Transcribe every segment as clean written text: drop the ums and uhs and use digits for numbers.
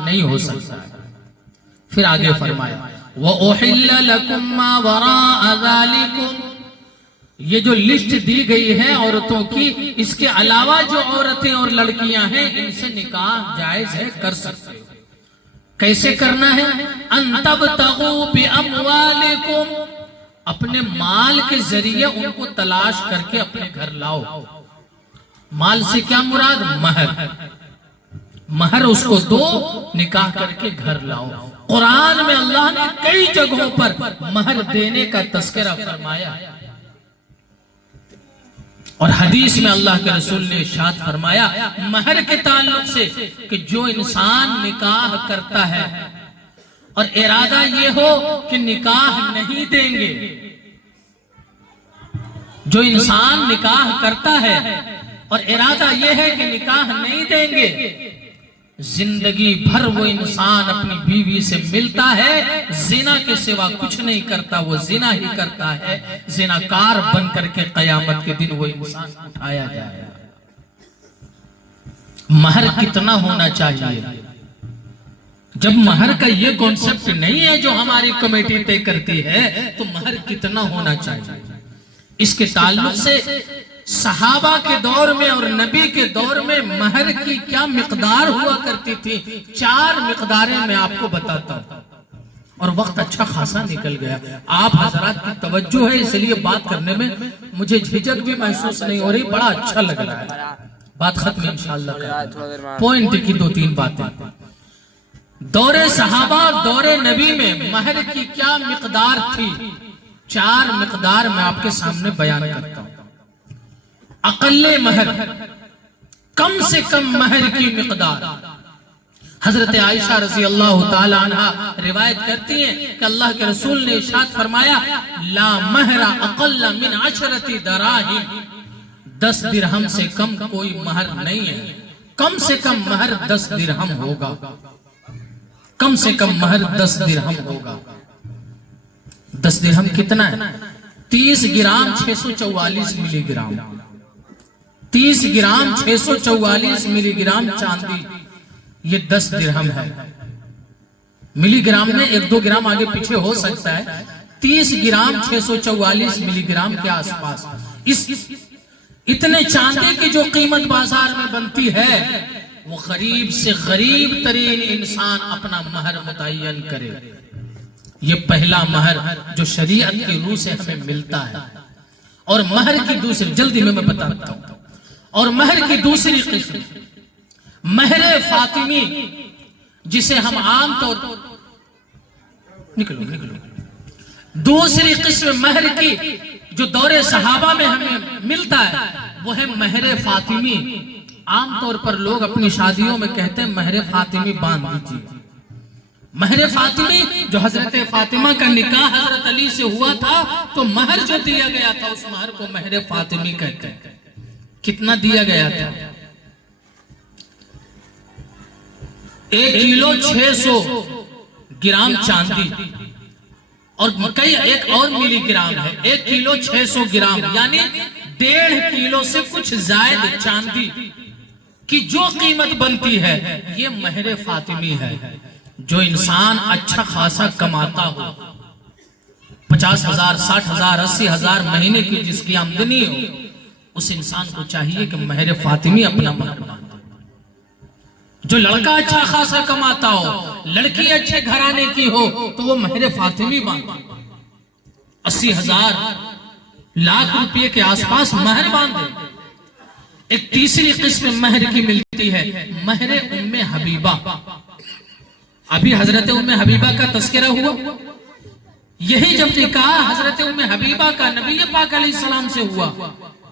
नहीं हो सकता। फिर आगे फरमाया व उहिल्ल लकुम मा वराअ ज़ालिकुम, ये जो लिस्ट दी गई है औरतों की, इसके अलावा जो औरतें और लड़कियां हैं इनसे निकाह जायज है, कर सकते हो। कैसे करना है? अन तबतगू बिअमवालिकुम, अपने माल के जरिए उनको तलाश करके अपने घर लाओ। माल से क्या मुराद? महर। महर उसको दो, निकाह करके घर लाओ। कुरान में अल्लाह ने कई जगहों पर महर देने का तस्करा फरमाया और हदीस में अल्लाह के रसूल ने इरशाद फरमाया महर के ताल्लुक से कि जो इंसान निकाह करता है और इरादा ये हो कि निकाह नहीं देंगे, जो इंसान निकाह करता है और इरादा ये है कि निकाह नहीं देंगे, जिंदगी भर वो इंसान अपनी बीवी से मिलता है, जिना के सिवा कुछ नहीं करता, वो जिना ही करता है, जिनाकार बन करके कयामत के दिन वो इंसान उठाया जाएगा। महर कितना होना चाहिए? जब महर का ये कॉन्सेप्ट नहीं है जो हमारी कमेटी तय करती है, तो महर कितना होना चाहिए? इसके ताल्लुक से सहाबा के दौर में और नबी के दौर में महर की क्या मिकदार हुआ करती थी, 4 मिकदारें मैं आपको बताता हूं। और वक्त अच्छा खासा निकल गया, आप हजरात की तवज्जो है इसलिए बात करने में मुझे झिझक भी महसूस नहीं हो रही, बड़ा अच्छा लग रहा है। बात खत्म इंशाअल्लाह। पॉइंट की 2-3 बातें। दौरे सहाबा दौरे नबी में महर की क्या मिकदार थी, 4 मिकदार मैं आपके सामने बयान करता हूं। अकल्ले महर, कम से कम महर की मिकदार। हजरत आयशा रज़ी अल्लाह ताला अन्हा रिवायत करती हैं कि अल्लाह के रसूल ने इरशाद फरमाया ला महरा अक़ल्ल मिन 10 दराहिम, 10 दिरहम से कम कोई महर नहीं है। कम से कम महर 10 दिरहम होगा, कम से कम महर 10 दिरहम होगा। 10 दिरहम कितना है? 30 ग्राम 644 मिलीग्राम। 30 ग्राम 644 मिलीग्राम चांदी, ये 10 दिरहम है। मिलीग्राम में 1-2 ग्राम आगे पीछे हो सकता है। 30 ग्राम 644 मिलीग्राम के आसपास इस इतने चांदी की जो कीमत बाजार में बनती है, वो गरीब से गरीब तरीन इंसान अपना महर मुतय्यन करे। ये पहला महर जो शरीयत की रूह से हमें मिलता है। और महर की दूसरी, जल्दी में मैं बताता हूं, और महर की दूसरी किस्म महरे फातिमी, जिसे हम आमतौर निकलो दूसरी किस्म महर की जो दौरे सहाबा में हमें मिलता है, वो है महरे फातिमी। आमतौर पर लोग अपनी शादियों में कहते हैं महरे फातिमी बांध दीजिए। महरे फातिमी, जो हजरत फातिमा का निकाह हजरत अली से हुआ था, तो महर जो दिया गया था उस महर को महरे फातिमी कहते हैं। कितना दिया गया था? 1 किलो 600 ग्राम चांदी, और कई एक और मिलीग्राम है, 1 किलो 600 ग्राम, यानी 1.5 किलो से कुछ ज्यादा चांदी की जो कीमत बनती है, ये महरे फातिमी है। जो इंसान अच्छा खासा कमाता हो, 50,000, 60,000, 80,000 महीने की जिसकी आमदनी हो, उस इंसान को चाहिए कि महर फातिमी अपना महर बांधे। जो लड़का अच्छा खासा कमाता हो, लड़की अच्छे घराने की हो, तो वो महर फातिमी बांधे। 80,000 लाख रुपये के आसपास महर बांधे। एक तीसरी किस्म महर की मिलती है, महर उम्मे हबीबा। अभी हजरत उम्मे हबीबा का तस्करा हुआ। यही जब निकाह हजरत उम्मे हबीबा का नबी पाक अलैहिस्सलाम से हुआ,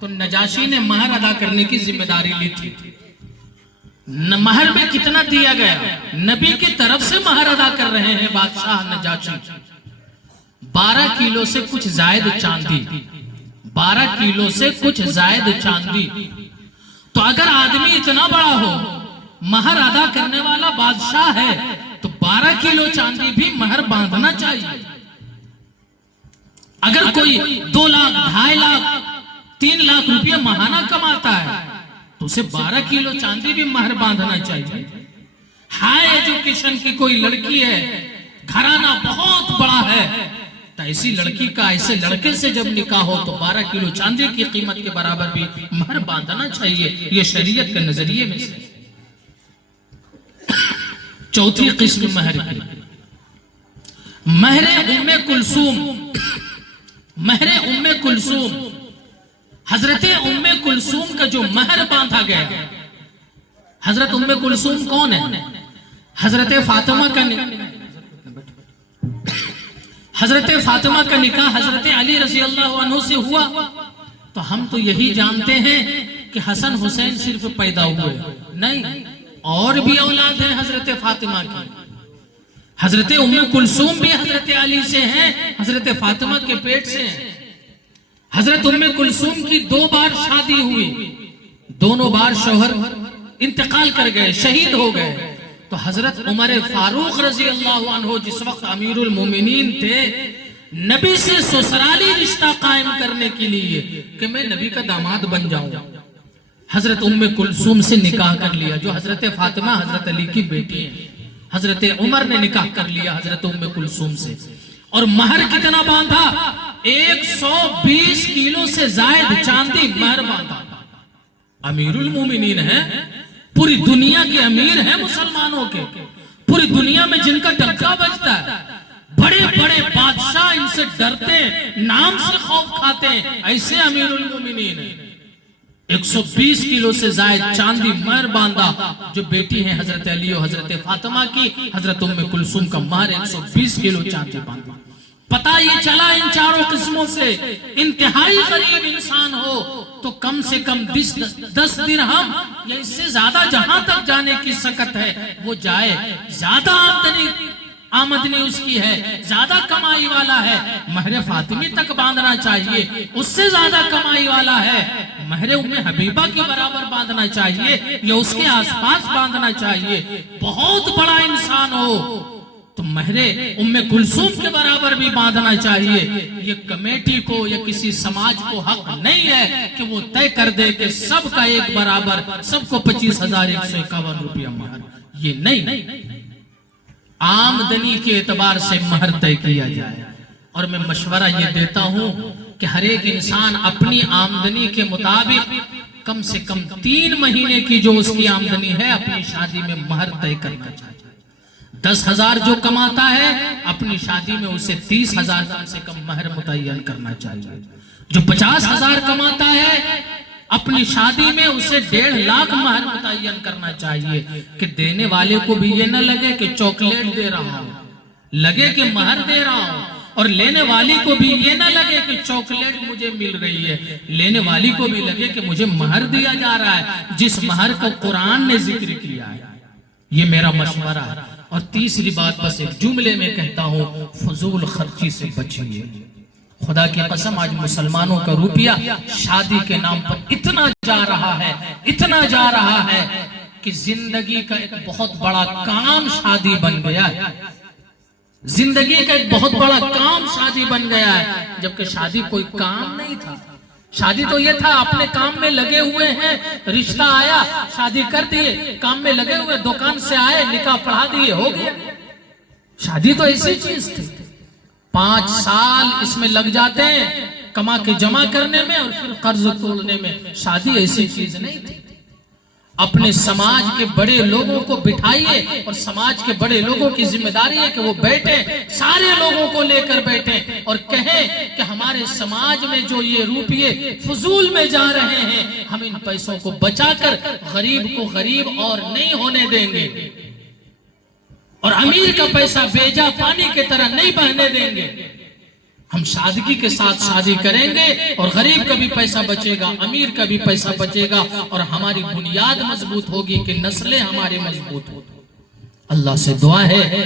तो नजाशी ने महर अदा करने की जिम्मेदारी ली थी। महर में कितना दिया गया? नबी की तरफ से महर अदा कर रहे हैं बादशाह नजाशी। 12 किलो से कुछ जायद चांदी, 12 किलो से कुछ जायद चांदी। तो अगर आदमी इतना बड़ा हो, महर अदा करने वाला बादशाह है, तो 12 किलो चांदी भी महर बांधना चाहिए। अगर कोई 2 लाख, 2.5 लाख, 3 लाख रुपया महाना कमाता है, तो उसे 12 किलो चांदी भी महर बांधना चाहिए। हाई एजुकेशन की कोई लड़की है, घराना बहुत बड़ा है, तो ऐसी लड़की का ऐसे लड़के से जब निकाह हो तो 12 किलो चांदी की कीमत के बराबर भी महर बांधना चाहिए। ये शरीयत के नजरिए में से। चौथी किस्म महर की, महरे उम्मे कुलसूम। महरे उम्मे कुलसूम, हजरते उम्मे कुलसूम का जो महर बांधा गया। हजरत उम्मे कुलसूम कौन है? हजरत फातिमा का हजरत फातिमा का निकाह हजरत अली रज़ी अल्लाह अन्हु से हुआ। तो हम तो यही जानते हैं कि हसन हुसैन सिर्फ पैदा हुए, नहीं, और भी औलाद है हजरत फातिमा की। हजरत उम्मे कुलसूम भी हजरत अली से हैं, हजरत फातिमा के पेट से हैं। हजरत उम्मे कुलसूम की 2 बार शादी हुई, दोनों बार शौहर इंतकाल कर गए, शहीद हो गए। तो हजरत उमर फारूक रजी अल्लाह अन्हु जिस वक्त अमीरुल मोमिनीन थे, नबी से ससुराली रिश्ता कायम करने के लिए कि मैं नबी का दामाद बन जाऊं, हजरत उम्मे कुलसूम से निकाह कर लिया, जो हजरत फातिमा हजरत अली की बेटी है। हजरत उमर ने निकाह कर लिया हजरत उम्मे कुलसूम से। और महर कितना बांधा? 120 किलो से जायद चांदी महर बांधा। अमीरुल मोमिनीन है, पूरी दुनिया के अमीर हैं मुसलमानों के, पूरी दुनिया में जिनका डंका बजता है, बड़े बड़े बादशाह इनसे डरते, नाम से खौफ खाते हैं, ऐसे अमीरुल मोमिनीन है। 120 किलो से जायद चांदी महर बांधा, जो बेटी है हजरत अली और हजरत फातिमा की। हजरत उम्मे कुलसूम का महर 120 किलो चांदी बांधा। पता ये चला इन चारों किस्मों से इंतहाई गरीब इंसान हो तो कम से कम 10 दिरहम या इससे ज्यादा जहां तक जाने की सकत है वो जाए। ज्यादा आमदनी उसकी है, ज्यादा कमाई वाला है, महरे फातिमी तक बांधना चाहिए। उससे ज्यादा कमाई वाला है, महरे उम्मे हबीबा के बराबर बांधना चाहिए या उसके आसपास बांधना चाहिए। बहुत बड़ा इंसान हो तो महरे उम्मे कुलसूम के बराबर भी बांधना चाहिए। ये कमेटी को या किसी समाज को हक नहीं है कि वो तय कर दे कि सबका एक बराबर, सबको 25,151 रुपया महर। ये नहीं, आमदनी के एतबार से महर तय किया जाए। और मैं मशवरा ये देता हूं कि हर एक इंसान अपनी आमदनी के मुताबिक कम से कम 3 महीने की जो उसकी आमदनी है अपनी शादी में महर तय करना चाहिए। 10,000 जो कमाता है अपनी शादी में उसे 30,000 कम से कम महर मुतय्यन करना चाहिए। जो 50,000 कमाता है अपनी शादी में उसे 1.5 लाख महर मुतय्यन करना चाहिए कि देने वाले को भी ये न लगे कि चॉकलेट दे रहा हूं, लगे कि महर दे रहा हूं। और लेने वाली को भी ये ना लगे कि चॉकलेट मुझे मिल रही है, लेने वाली को भी लगे कि मुझे महर दिया जा रहा है, जिस महर को कुरान ने जिक्र किया है। ये मेरा मशवरा है। और तीसरी बात बस एक जुमले में कहता हूं, फजूल खर्ची से बचिए। खुदा की कसम आज मुसलमानों का रुपया शादी के नाम पर इतना जा रहा है, इतना जा रहा है कि जिंदगी का एक बहुत बड़ा काम शादी बन गया है। जिंदगी का एक बहुत बड़ा काम शादी बन गया है, जबकि शादी कोई काम नहीं था। शादी तो ये था अपने काम में लगे हुए हैं, रिश्ता आया शादी कर दिए, काम में लगे हुए, दुकान से आए निकाह पढ़ा दिए, हो गया। शादी तो ऐसी चीज थी, 5 साल इसमें लग जाते हैं कमा के जमा करने में और फिर कर्ज तोड़ने में। शादी ऐसी चीज नहीं थी। अपने समाज के बड़े लोगों को बिठाइए और समाज के बड़े लोगों की जिम्मेदारी है कि वो बैठे, सारे लोगों को लेकर बैठे और कहें कि हमारे समाज में जो ये रुपये फजूल में जा रहे हैं, हम इन पैसों को बचाकर गरीब को गरीब और नहीं होने देंगे और अमीर का पैसा बेजा पानी की तरह नहीं बहने देंगे। हम सादगी के साथ शादी करेंगे और गरीब का भी पैसा बचेगा, अमीर का भी पैसा बचेगा और हमारी बुनियाद मजबूत होगी कि नस्लें हमारे मजबूत हो। अल्लाह से दुआ है